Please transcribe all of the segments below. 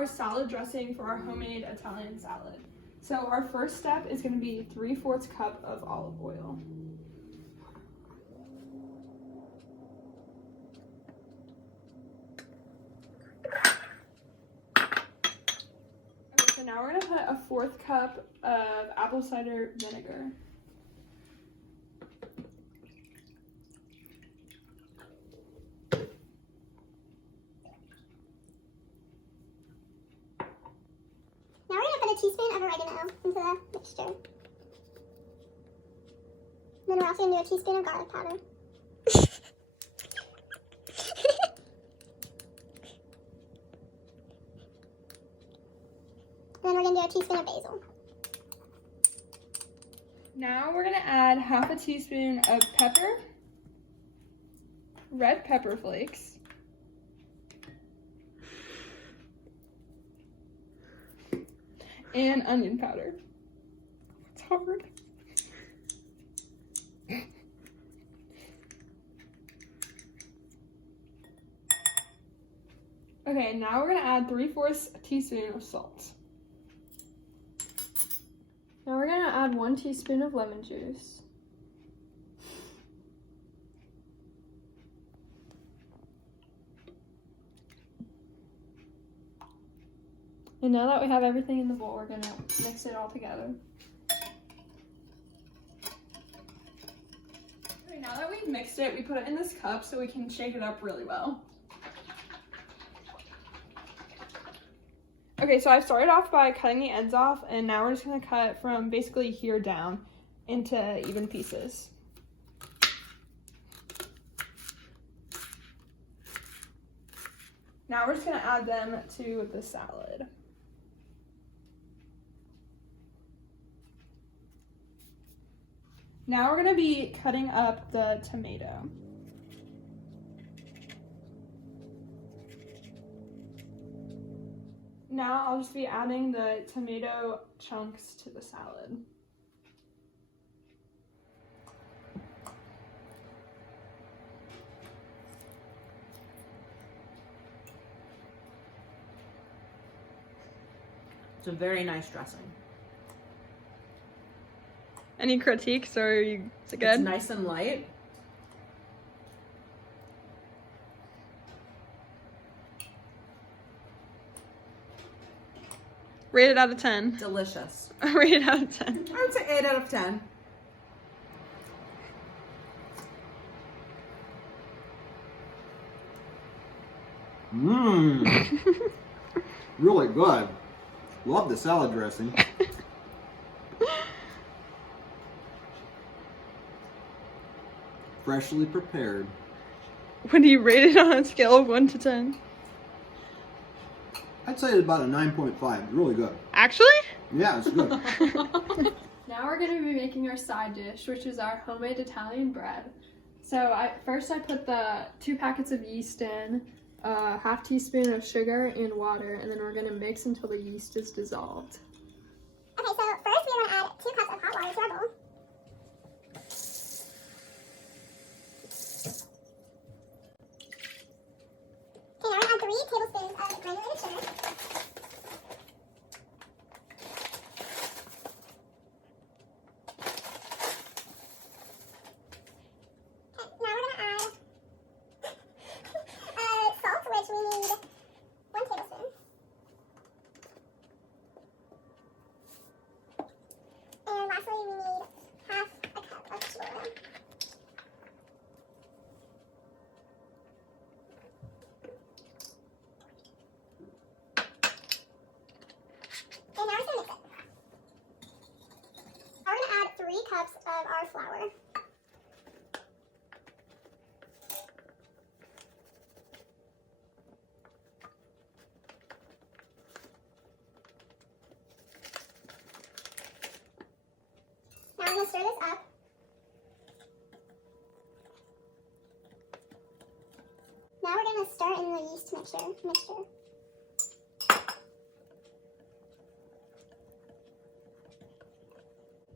our salad dressing for our homemade Italian salad. So our first step is going to be 3/4 cup of olive oil. Okay, so now we're going to put a 1/4 cup of apple cider vinegar. Now we're going to put a teaspoon of oregano into the mixture. Then we're also going to do a teaspoon of garlic powder. Then we're going to do a teaspoon of basil. Now we're going to add 1/2 teaspoon of pepper, red pepper flakes, and onion powder. It's hard. Okay, now we're gonna add 3/4 teaspoon of salt. Now we're gonna add 1 teaspoon of lemon juice. And now that we have everything in the bowl, we're gonna mix it all together. Okay, now that we've mixed it, we put it in this cup so we can shake it up really well. Okay, so I've started off by cutting the ends off, and now we're just gonna cut from basically here down into even pieces. Now we're just gonna add them to the salad. Now we're gonna be cutting up the tomato. Now I'll just be adding the tomato chunks to the salad. It's a very nice dressing. Any critiques, or is it good? It's nice and light. Rate it out of 10. Delicious. Rate it out of 10. I would say 8 out of 10. Mmm. Really good. Love the salad dressing. Freshly prepared. What do you rate it on a scale of 1 to 10? I'd say it's about a 9.5. Really good. Actually? Yeah, it's good. Now we're going to be making our side dish, which is our homemade Italian bread. So first I put the 2 packets of yeast in, a 1/2 teaspoon of sugar and water, and then we're going to mix until the yeast is dissolved. Okay, so first we're going to add 2 cups of hot water to our bowl. Okay, now we're going to add 3 tablespoons of granulated sugar. Okay, now we're going to add salt, which we need 1 tablespoon. And lastly, we need 1/2 a cup of sugar. And now we're just going to mix it. Now we're going to add 3 cups of our flour. Now we're going to stir this up. Now we're going to stir in the yeast mixture.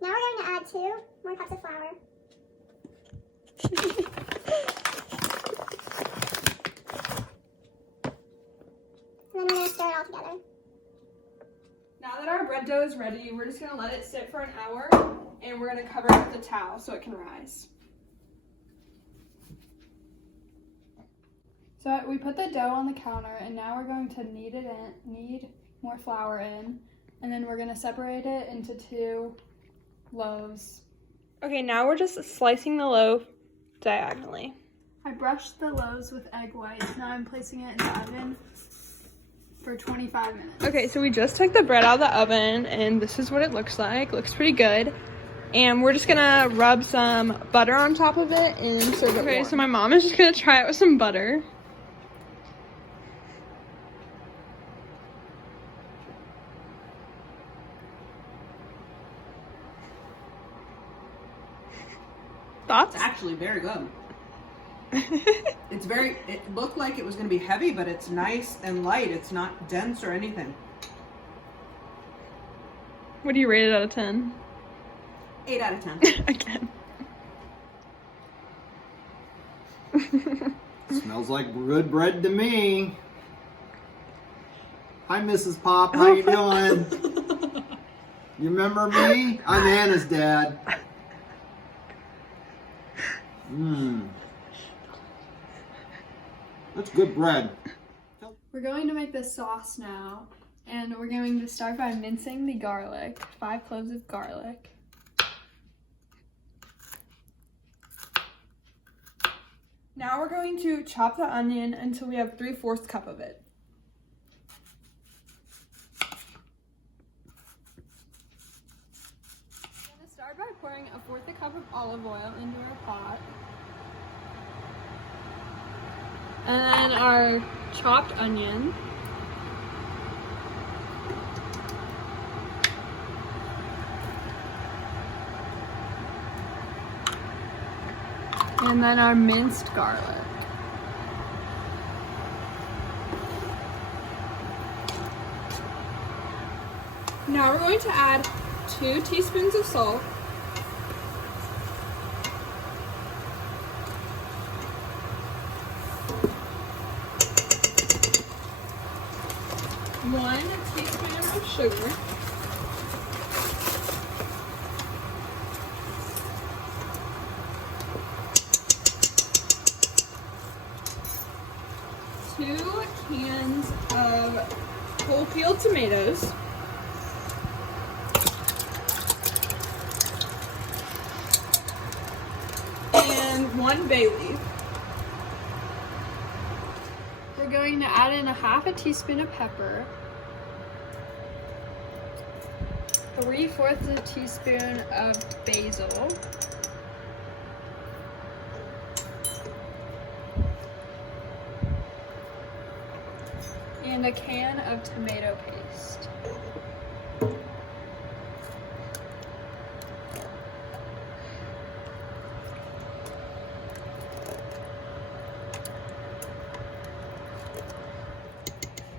Now we're going to add 2 more cups of flour. And then we're going to stir it all together. Now that our bread dough is ready, we're just gonna let it sit for an hour and we're gonna cover it with a towel so it can rise. So we put the dough on the counter and now we're going to knead more flour in, and then we're gonna separate it into 2 loaves. Okay, now we're just slicing the loaf diagonally. I brushed the loaves with egg whites. Now I'm placing it in the oven for 25 minutes. Okay, so we just took the bread out of the oven and this is what it looks like. Looks pretty good. And we're just gonna rub some butter on top of it and serve it. Okay, so my mom is just gonna try it with some butter. Thoughts? It's actually very good. It looked like it was going to be heavy, but it's nice and light. It's not dense or anything. What do you rate it out of 10? 8 out of 10. Again. Smells like good bread to me. Hi, Mrs. Pop. How you doing? You remember me? I'm Anna's dad. That's good bread. We're going to make the sauce now, and we're going to start by mincing the garlic. 5 cloves of garlic. Now we're going to chop the onion until we have 3/4 cup of it. We're going to start by pouring 1/4 cup of olive oil into our pot. And then our chopped onion. And then our minced garlic. Now we're going to add 2 teaspoons of salt. One teaspoon of sugar. Two cans of whole peeled tomatoes. And 1 bay leaf. We're going to add in 1/2 teaspoon of pepper, 3/4 teaspoon of basil, and a can of tomato paste.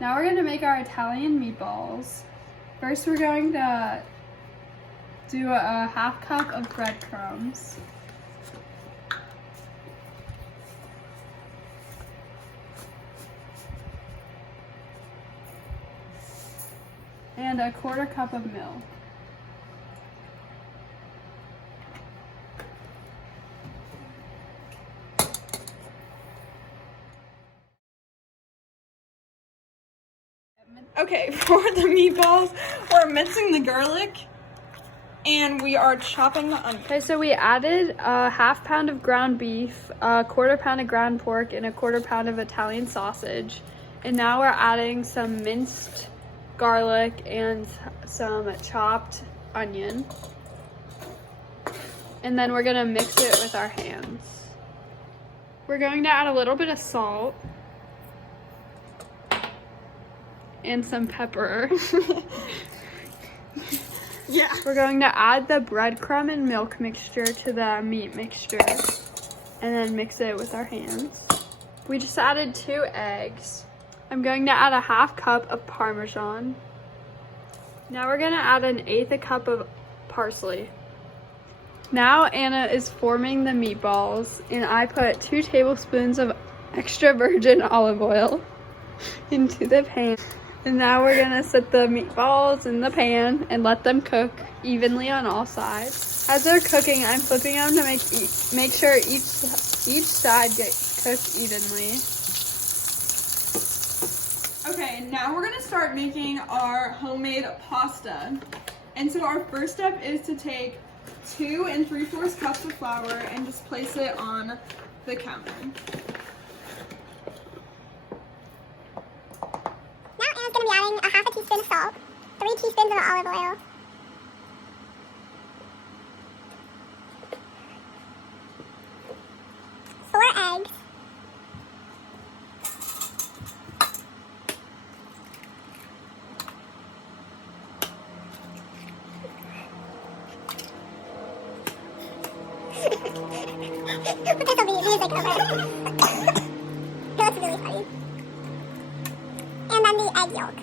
Now we're going to make our Italian meatballs. First we're going to do a 1/2 cup of breadcrumbs. And 1/4 cup of milk. Okay, for the meatballs, we're mincing the garlic and we are chopping the onion. Okay, so we added 1/2 pound of ground beef, 1/4 pound of ground pork, and 1/4 pound of Italian sausage. And now we're adding some minced garlic and some chopped onion. And then we're gonna mix it with our hands. We're going to add a little bit of salt. And some pepper. Yeah. We're going to add the breadcrumb and milk mixture to the meat mixture and then mix it with our hands. We just added 2 eggs. I'm going to add 1/2 cup of Parmesan. Now we're gonna add 1/8 cup of parsley. Now Anna is forming the meatballs and I put 2 tablespoons of extra virgin olive oil into the pan. And now we're gonna set the meatballs in the pan and let them cook evenly on all sides. As they're cooking, I'm flipping them to make sure each side gets cooked evenly. Okay, now we're gonna start making our homemade pasta. And so our first step is to take 2 3/4 cups of flour and just place it on the counter. Now Anna's going to be adding a 1/2 teaspoon of salt, 3 teaspoons of olive oil, 4 eggs, this will be music over. It looks really funny. And then the egg yolk.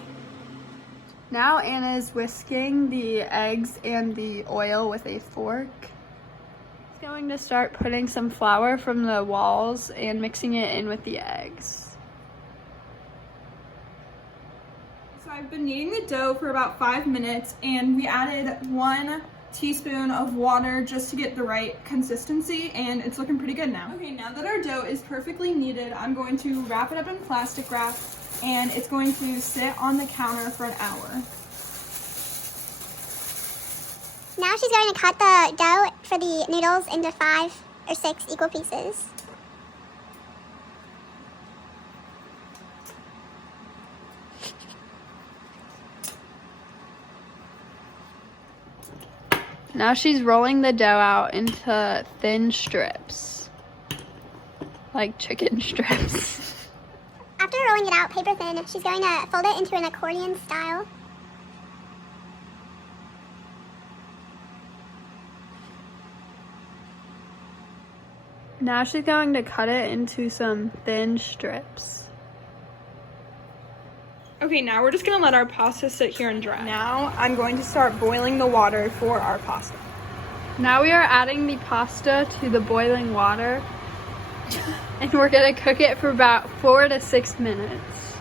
Now Anna's whisking the eggs and the oil with a fork. She's going to start putting some flour from the walls and mixing it in with the eggs. So I've been kneading the dough for about 5 minutes, and we added 1 teaspoon of water just to get the right consistency, and it's looking pretty good now. Okay, now that our dough is perfectly kneaded, I'm going to wrap it up in plastic wrap, and it's going to sit on the counter for an hour. Now she's going to cut the dough for the noodles into 5 or 6 equal pieces. Now she's rolling the dough out into thin strips, like chicken strips. After rolling it out paper thin, she's going to fold it into an accordion style. Now she's going to cut it into some thin strips. Okay, now we're just gonna let our pasta sit here and dry. Now I'm going to start boiling the water for our pasta. Now we are adding the pasta to the boiling water, and we're gonna cook it for about 4 to 6 minutes.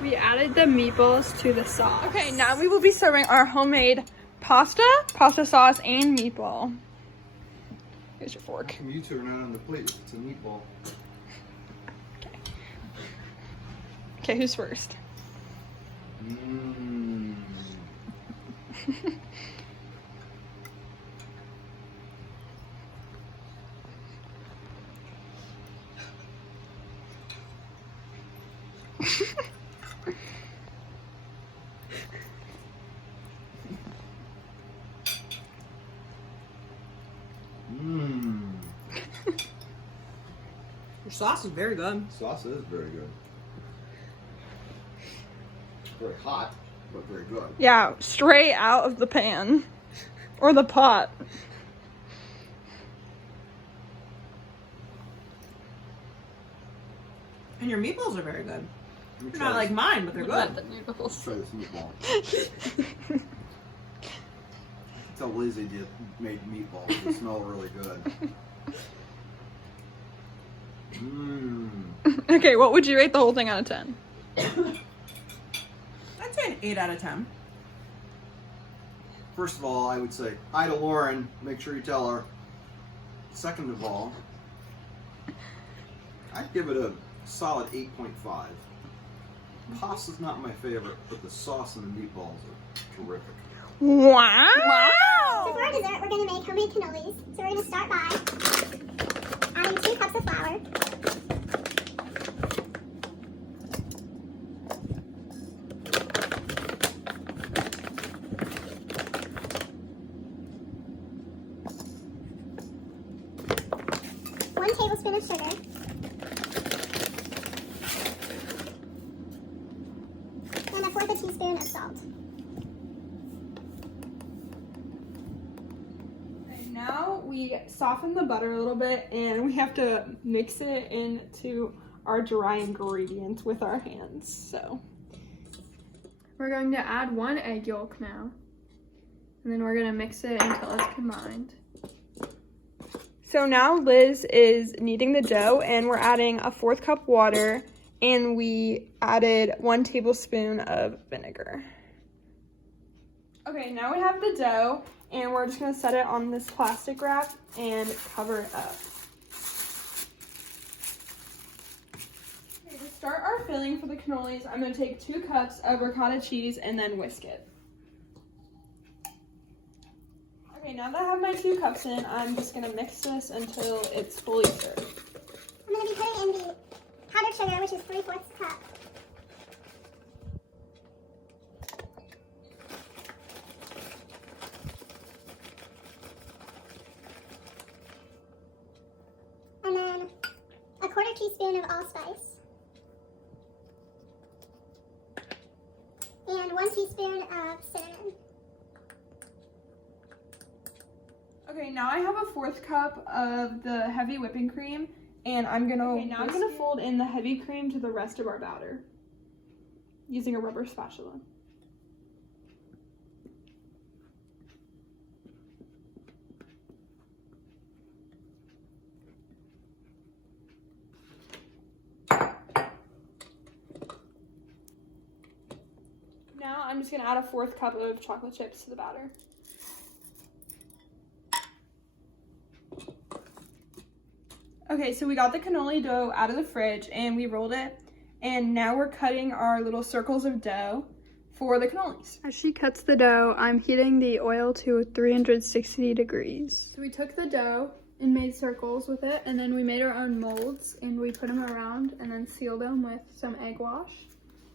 We added the meatballs to the sauce. Okay, now we will be serving our homemade pasta sauce, and meatball. Here's your fork. You two are not on the plate. It's a meatball. Okay, who's first? Mmm. Your sauce is very good. Sauce is very good. Very hot, but very good. Yeah, straight out of the pan or the pot. And your meatballs are very good. Let me They're try not like this. mine, but they're good. Let's try this meatball. Tell Lizzie they made meatballs. They smell really good. Mmm. Okay, what would you rate the whole thing out of 10? I'd say an 8 out of 10. First of all, I would say hi to Lauren. Make sure you tell her. Second of all, I'd give it a solid 8.5. Pasta's not my favorite, but the sauce and the meatballs are terrific. Wow! So for our dessert, we're going to make homemade cannolis. So we're going to start by adding 2 cups of flour, 1 tablespoon of sugar, and 1/4 teaspoon of salt. Okay, now we soften the butter a little bit, and we have to mix it into our dry ingredients with our hands. So we're going to add 1 egg yolk now, and then we're going to mix it until it's combined. So now Liz is kneading the dough, and we're adding a 1/4 cup water and we added 1 tablespoon of vinegar. Okay, now we have the dough, and we're just gonna set it on this plastic wrap and cover it up. Okay, to start our filling for the cannolis, I'm gonna take 2 cups of ricotta cheese and then whisk it. Okay, now that I have my 2 cups in, I'm just gonna mix this until it's fully stirred. I'm going to be putting in the powdered sugar, which is 3/4 cup. And then a 1/4 teaspoon of allspice. And 1 teaspoon of cinnamon. Okay, now I have a 1/4 cup of the heavy whipping cream, and I'm gonna fold in the heavy cream to the rest of our batter using a rubber spatula. Now I'm just gonna add a 1/4 cup of chocolate chips to the batter. Okay, so we got the cannoli dough out of the fridge and we rolled it, and now we're cutting our little circles of dough for the cannolis. As she cuts the dough, I'm heating the oil to 360 degrees. So we took the dough and made circles with it, and then we made our own molds and we put them around and then sealed them with some egg wash.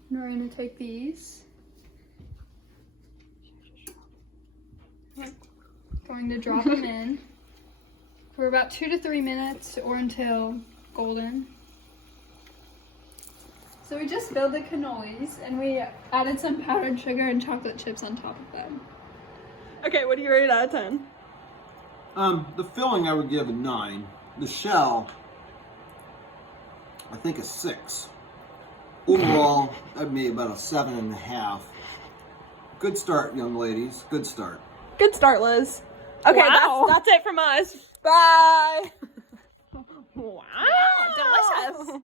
And we're gonna take these. Going to drop them in for about 2 to 3 minutes or until golden. So we just filled the cannolis and we added some powdered sugar and chocolate chips on top of them. Okay, what do you rate it out of 10? The filling I would give a 9. The shell, I think a 6. Overall, I'd be about a 7.5. Good start, young ladies. Good start. Good start, Liz. Okay, that's it from us. Bye. Wow, delicious.